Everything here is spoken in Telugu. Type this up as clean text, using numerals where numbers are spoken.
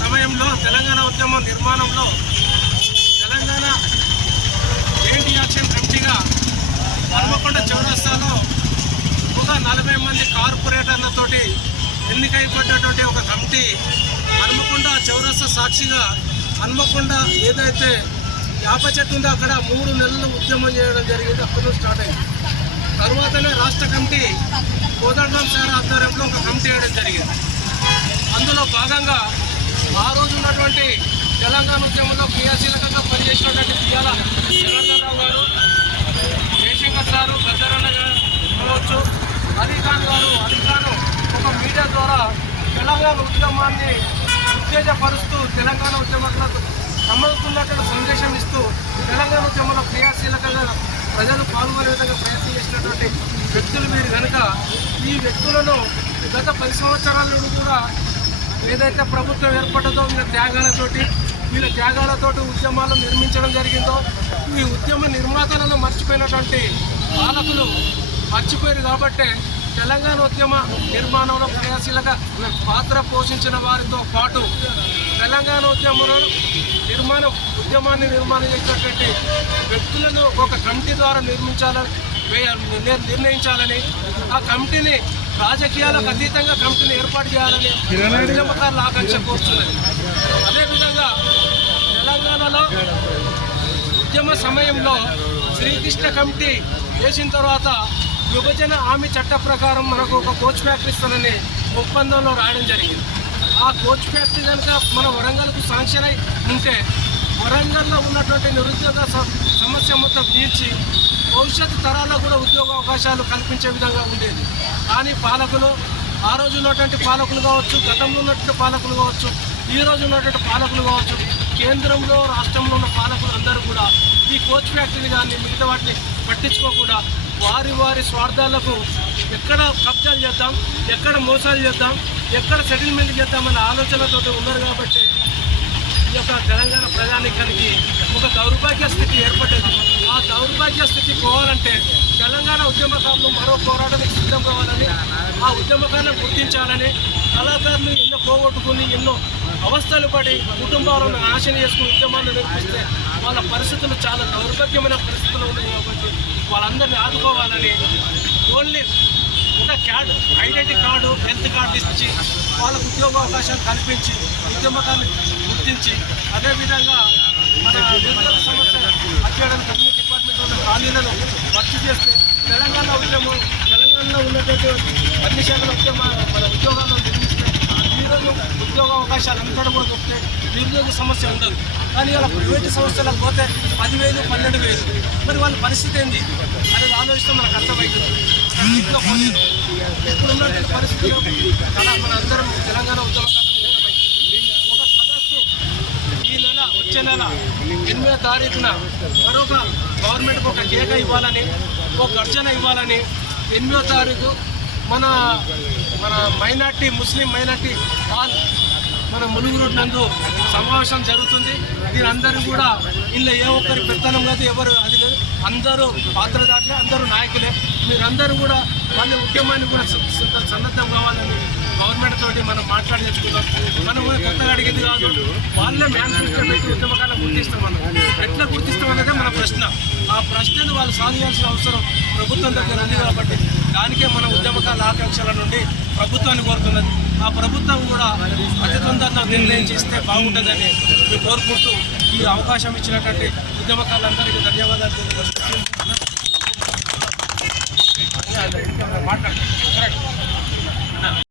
సమయంలో తెలంగాణ ఉద్యమం నిర్మాణంలో తెలంగాణ జైంట్ యాక్షన్ కమిటీగా హన్మకొండ చౌరస్తాలో ఒక 40 మంది కార్పొరేటర్లతోటి ఎన్నికైపడ్డటువంటి ఒక కమిటీ హన్మకొండ చౌరస్తా సాక్షిగా హన్మకొండ ఏదైతే యాప చెట్టు ఉందో అక్కడ 3 నెలలు ఉద్యమం చేయడం జరిగింది. అప్పుడు స్టార్ట్ అయింది. తర్వాతనే రాష్ట్ర కమిటీ కోదండరాం సార్ ఆధ్వర్యంలో ఒక కమిటీ వేయడం జరిగింది. అందులో భాగంగా ఆ రోజు ఉన్నటువంటి తెలంగాణ ఉద్యమంలో క్రియాశీలకంగా పనిచేసినటువంటి పియాల జనార్దనరావు గారు, జయశంకర్ సారు, గద్దరన్న గారు కావచ్చు, అలీఖాన్ గారు, అలీఖాన్ ఒక మీడియా ద్వారా తెలంగాణ ఉద్యమాన్ని ఉత్తేజపరుస్తూ తెలంగాణ ఉద్యమంలో నమ్మకున్నటువంటి సందేశం ఇస్తూ తెలంగాణ ఉద్యమంలో క్రియాశీలకంగా ప్రజలు పాల్గొనే విధంగా ప్రయత్నం చేసినటువంటి వ్యక్తులు మీరు కనుక ఈ వ్యక్తులను గత 10 సంవత్సరాల నుండి కూడా ఏదైతే ప్రభుత్వం ఏర్పడ్డదో వీళ్ళ త్యాగాలతోటి ఉద్యమాలు నిర్మించడం జరిగిందో ఈ ఉద్యమ నిర్మాతలను మర్చిపోయినటువంటి పాలకులు మర్చిపోయారు. కాబట్టి తెలంగాణ ఉద్యమ నిర్మాణంలో క్రియాశీలక పాత్ర పోషించిన వారితో పాటు తెలంగాణ ఉద్యమాన్ని నిర్మాణం చేసినటువంటి వ్యక్తులను ఒక కమిటీ ద్వారా నిర్ణయించాలని, ఆ కమిటీని రాజకీయాలకు అతీతంగా కమిటీని ఏర్పాటు చేయాలని ఉద్యమకారుల ఆకాంక్ష కోరుతున్నది. అదేవిధంగా తెలంగాణలో ఉద్యమ సమయంలో శ్రీకృష్ణ కమిటీ వేసిన తర్వాత విభజన హామీ చట్ట ప్రకారం మనకు ఒక కోచ్ ఫ్యాక్టరీ ఇస్తానని ఒప్పందంలో రాయడం జరిగింది. ఆ కోచ్ ఫ్యాక్టరీ కనుక మన వరంగల్కు శాంక్షన్ అయి ఉంటే వరంగల్లో ఉన్నటువంటి నిరుద్యోగ సమస్య మొత్తం తీర్చి భవిష్యత్తు తరాల్లో కూడా ఉద్యోగ అవకాశాలు కల్పించే విధంగా ఉండేది. కానీ పాలకులు, ఆ రోజు ఉన్నటువంటి పాలకులు కావచ్చు, గతంలో ఉన్నటువంటి పాలకులు కావచ్చు, ఈ రోజు ఉన్నటువంటి పాలకులు కావచ్చు, కేంద్రంలో రాష్ట్రంలో ఉన్న పాలకులు అందరూ కూడా ఈ కోచ్ ఫ్యాక్టరీని కానీ మిగతా వాటిని పట్టించుకోకుండా వారి స్వార్థాలకు ఎక్కడ కబ్జాలు చేద్దాం, ఎక్కడ మోసాలు చేద్దాం, ఎక్కడ సెటిల్మెంట్ చేద్దామన్న ఆలోచనతో ఉన్నారు. కాబట్టి ఈ యొక్క తెలంగాణ ప్రజానీకానికి ఒక దౌర్భాగ్య స్థితి ఏర్పడ్డది. ఆ దౌర్భాగ్య స్థితి పోవాలంటే తెలంగాణ ఉద్యమకారులు మరో పోరాటానికి సిద్ధం కావాలని, ఆ ఉద్యమకారులను గుర్తించాలని, కళాకారులు ఎన్నో పోగొట్టుకుని ఎన్నో అవస్థలు పడి కుటుంబాలను నాశనం చేసుకుని ఉద్యమాన్ని నిర్మిస్తే వాళ్ళ పరిస్థితులు చాలా దౌర్భాగ్యమైన పరిస్థితులు ఉన్నాయి. కాబట్టి వాళ్ళందరినీ ఆదుకోవాలని ఓన్లీ ఒక ఐడెంటిటీ కార్డు, హెల్త్ కార్డు ఇచ్చి వాళ్ళకు ఉద్యోగ అవకాశాలు కల్పించి ఉద్యమకాన్ని గుర్తించి, అదేవిధంగా మన నిరుద్యోగ సమస్య అధ్యయనానికి అన్ని డిపార్ట్మెంట్ ఉన్న ఖాళీలను భర్తీ చేస్తే తెలంగాణలో ఉన్నటువంటి అన్ని శాఖల మన ఉద్యోగాలను నిర్మిస్తే ఈరోజు ఉద్యోగ అవకాశాలు అందరూ కూడా దొరికితే నిరుద్యోగ సమస్య ఉండదు. కానీ ఇలా ప్రైవేటు సంస్థలకు పోతే 10,000, 12,000 మరి వాళ్ళ పరిస్థితి ఏంది అనేది ఆలోచిస్తే మనకు అర్థమవుతుంది. ఇప్పుడు ఉన్నటువంటి పరిస్థితులు మన అందరం తెలంగాణ ఉద్యమకారులు ఒక సదస్సు వచ్చే నెల 8వ తారీఖున మరొక గవర్నమెంట్కి ఒక కేక ఇవ్వాలని, ఒక గర్జన ఇవ్వాలని 8వ తారీఖు మన మైనార్టీ, ముస్లిం మైనార్టీ హాల్ మన ములుగు రోడ్ నందు సమావేశం జరుగుతుంది. వీరందరూ కూడా ఇందులో ఏ ఒక్కరి పెత్తనం కాదు, ఎవరు అది లేదు, అందరూ పాత్రదారులే, అందరూ నాయకులే. మీరందరూ కూడా వాళ్ళ ఉద్యమాన్ని కూడా సన్నద్ధం కావాలని గవర్నమెంట్ తోటి మనం మాట్లాడి తెచ్చుకుందాం. మనం కొత్తగా అడిగింది కాదు, వాళ్ళే మేనిఫెస్టో పెట్టి ఉద్యమకాలను గుర్తిస్తాం. మనం ఎట్లా గుర్తిస్తాం అనేది మన ప్రశ్న. ఆ ప్రశ్నను వాళ్ళు సాల్వ్ చేయాల్సిన అవసరం ప్రభుత్వం దగ్గర ఉంది. కాబట్టి దానికే మన ఉద్యమకాల ఆకాంక్షల నుండి ప్రభుత్వాన్ని కోరుతున్నది. ఆ ప్రభుత్వం కూడా అతి తొందరగా నిర్ణయం చేస్తే బాగుంటుందని మేము కోరుకుంటూ ఈ అవకాశం ఇచ్చినటువంటి ఉద్యమకారులందరికీ ధన్యవాదాలు తెలియజేస్తున్నాను.